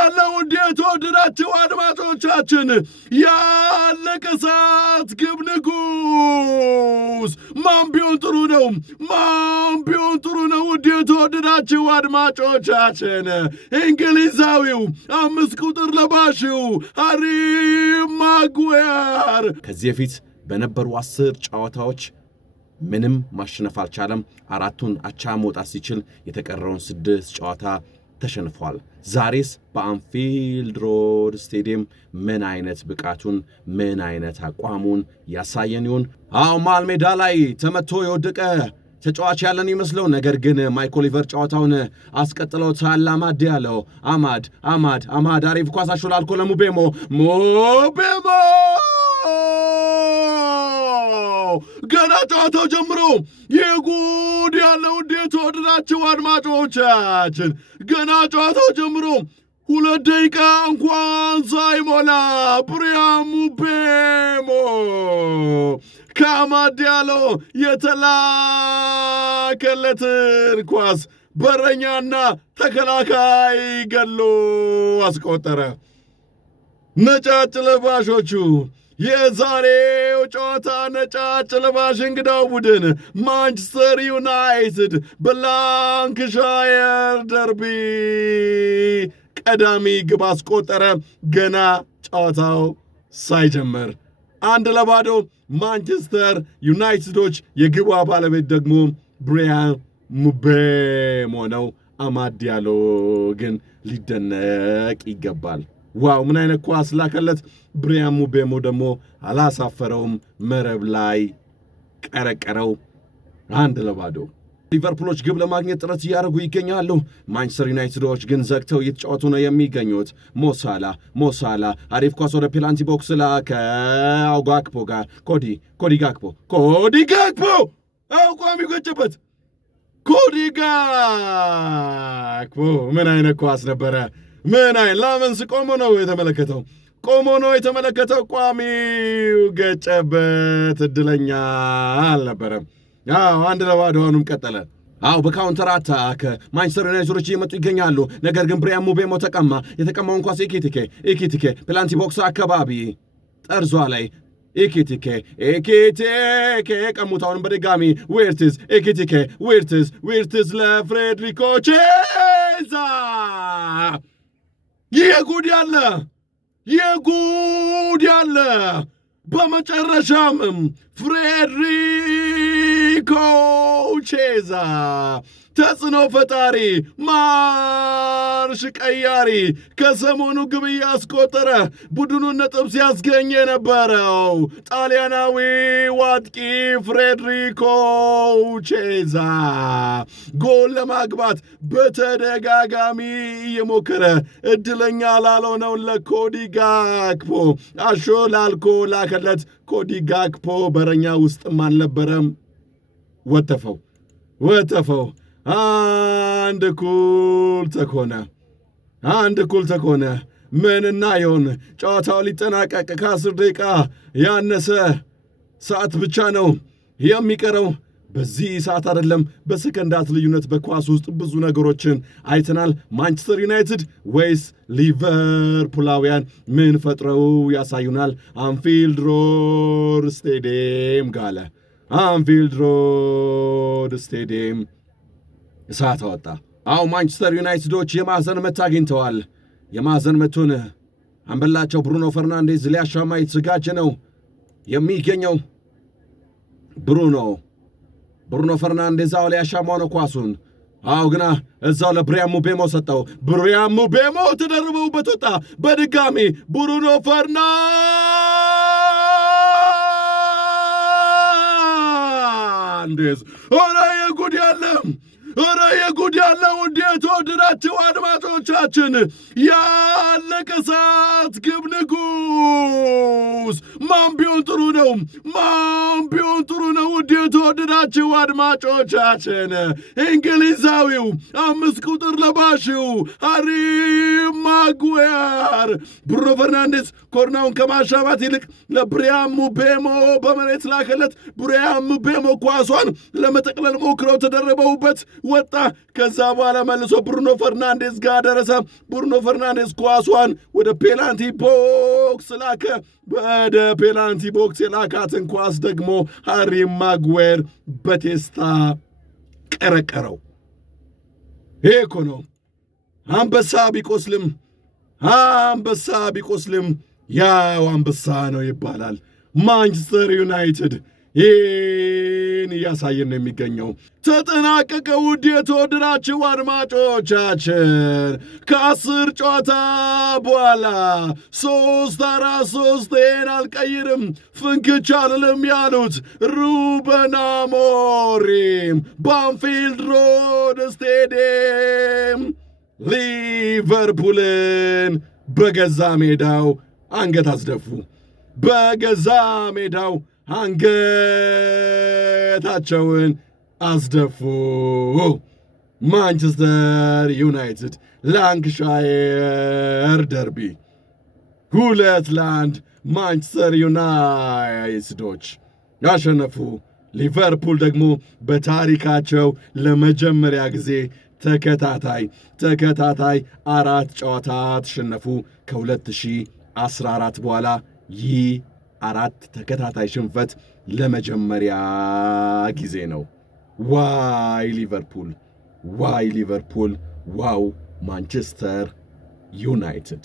ያለው እንዴት ወደዳችሁ አድማጮቻችን ያለቀ ሰዓት ግብ ንጉስ ማን ቢሆን ጥሩ ነው እንዴት ወደዳችሁ አድማጮቻችን እንግሊዛዊው 5 ቁጥር ለባሽው ሃሪ ማጓየር ከዚህ በፊት በነበሩ 10 ጨዋታዎች ምንም ማሸነፍ አልቻለም። 4ቱን አቻ መውጣት ሲችል የተቀረውን 6 ጨዋታ ተሸንፏል። ዛሬስ በአንፊልድ ሮድ ስቴዲየም ምን አይነት ብቃቱን ምን አይነት አቋሙን ያሳየን ይሆን? መሃል ሜዳ ላይ ተመቶ የወደቀ ተጫዋች ያለን ይመስለው፣ ነገር ግን ማይክ ኦሊቨር ጨዋታውን አስቀጥለውታል። አማድ ያለው አማድ አሪፍ ኳስ አሾላልኮ ለሙቤሞ ገና ጨዋታው ጀምሮ የጉድ ያለው እንዴት ወደዳችሁ አድማጮቻችን ገና ጨዋታው ጀምሮ 2 ደቂቃ እንኳን ሳይሞላ ብሪያን ሙቤሞ ከአማድ ያለው የተላከለትን ኳስ በረኛና ተከላካይ ገሎ አስቆጠረ። ነጫጭ ለባሾቹ የዛሬው ጨዋታ ነጫጭ ለባሽ እንግዳው ቡድን ማንቸስተር ዩናይትድ በላንክሻየር ደርቢ ቀዳሚ ግብ አስቆጠረ። ገና ጨዋታው ሳይጀመር 1-0 ማንቸስተር ዩናይትዶች። የግቧ ባለቤት ደግሞ ብሪያን ሙቤሞ ነው። አማድ ያለው ግን ሊደነቅ ይገባል። ዋው ምን አይነት ኳስ ላከለት! ብሪያን ሙቤሞ ደግሞ አላሳፈረውም፣ መረብ ላይ ቀረቀረው። 1-0 ሊቨርፑሎች ግብ ለማግኘት ጥረት እያደረጉ ይገኛሉ። ማንቸስተር ዩናይትዶች ግን ዘግተው እየተጫወቱ ነው የሚገኙት። ሞሳላ አሪፍ ኳስ ወደ ፔናልቲ ቦክስ ላከው ጋክፖ ጋር ኮዲ ጋክፖ አቋሚ ገጨበት። ኮዲ ጋክፖ ምን አይነት ኳስ ነበረ! ላመንስ ቆሞ ነው የተመለከተው። ቋሚው ገጨበት። እድለኛ አልነበረም። 1-0 ቀጠለ። በካውንተር አታክ ማንቸስተር ዩናይትዶች እየመጡ ይገኛሉ። ነገር ግን ብሪያን ሙቤሞ ተቀማ። የተቀማውን ኳስ ኤኪቲኬ ፔናልቲ ቦክስ አካባቢ ጠርዟ ላይ ኤኪቲኬ ቀሙታውንም በድጋሚ ዊርትዝ ለፍሬድሪኮ ቼዛ የጉድ ያለ በመጨረሻም ፍሬድሪኮ ቼዛ ተጽዕኖ ፈጣሪ ማርሽ ቀያሪ ከሰሞኑ ግብ ያስቆጠረ ቡድኑን ነጥብ ሲያስገኝ የነበረው ጣሊያናዊ ዋጥቂ ፍሬድሪኮ ቼዛ ጎል ለማግባት በተደጋጋሚ እየሞከረ እድለኛ ላልሆነውን ለኮዲ ጋክፖ አሾላልኮ ላከለት። ኮዲ ጋክፖ በረኛ ውስጥም አልነበረም። ወተፈው 1 እኩል ተኮነ። ምንና ይሆን? ጨዋታው ሊጠናቀቅ ከ10 ደቂቃ ያነሰ ሰዓት ብቻ ነው የሚቀረው። በዚህ ሰዓት አይደለም፣ በሰከንዳት ልዩነት በኳስ ውስጥ ብዙ ነገሮችን አይተናል። ማንቸስተር ዩናይትድ ወይስ ሊቨርፑላውያን ምን ፈጥረው ያሳዩናል? አንፊልድ ሮድ ስቴዲየም ጋለ። አንፊልድ ሮድ ስቴዲየም እሳት አወጣ። ማንቸስተር ዩናይትዶች የማዕዘን ምት አግኝተዋል። የማዕዘን ምቱን አንበላቸው ብሩኖ ፈርናንዴዝ ሊያሻማ የተዘጋጀ ነው የሚገኘው። ብሩኖ ፈርናንዴዝ ሊያሻማው ነው ኳሱን። ግና እዛው ለብሪያን ሙቤሞ ሰጠው። ብሪያን ሙቤሞ ተደርበውበት ወጣ። በድጋሚ ብሩኖ ፈርናንዴዝ ኧረ የጉድ ያለው እንዴት ወደዳችሁ አድማጮቻችን ያለቀ ሰዓት ግብ ንጉስ ማን ቢሆን ጥሩ ነው እንዴት ወደዳችሁ አድማጮቻችን እንግሊዛዊው 5 ቁጥር ለባሽው ሃሪ ማጉዌር። ብሩኖ ፈርናንዴዝ ኮርናውን ከማሻባት ይልቅ ለብሪያን ምቤሞ በመሬት ላከለት። ብሪያን ምቤሞ ኳሷን ለመጠቅለል ሞክረው ተደረበውበት ወጣ። ከዛ በኋላ መልሶ ብሩኖ ፈርናንዴዝ ጋር ደረሰ። ብሩኖ ፈርናንዴዝ ኳሷን ወደ ፔናልቲ ቦክስ ላከ። ወደ ፔናልቲ ቦክስ የላካትን ኳስ ደግሞ ሃሪ ማጉዌር በቴስታ ቀረቀረው። ይሄ እኮ ነው አንበሳ ቢቆስልም ያው አንበሳ ነው ይባላል። ማንቸስተር ዩናይትድ ይህን እያሳየን ነው የሚገኘው። ተጠናቀቀ። ውድ የተወደዳችሁ አድማጮቻችን ከ10 ጨዋታ በኋላ 3-4-3 አልቀይርም ፍንክች አልልም ያሉት ሩበን አሞሪም በአንፊልድ ሮድ ስቴዲየም ሊቨርፑልን በገዛ ሜዳው አንገት አስደፉ። በገዛ ሜዳው አንገታቸውን አስደፉ። ማንቸስተር ዩናይትድ ላንክሻየር ደርቢ 2-1 ማንቸስተር ዩናይትዶች ያሸነፉ። ሊቨርፑል ደግሞ በታሪካቸው ለመጀመሪያ ጊዜ ተከታታይ 4 ጨዋታ ተሸነፉ። ከ2014 በኋላ ይህ 4 ተከታታይ ሽንፈት ለመጀመሪያ ጊዜ ነው። ዋይ ሊቨርፑል፣ ዋው ማንቸስተር ዩናይትድ።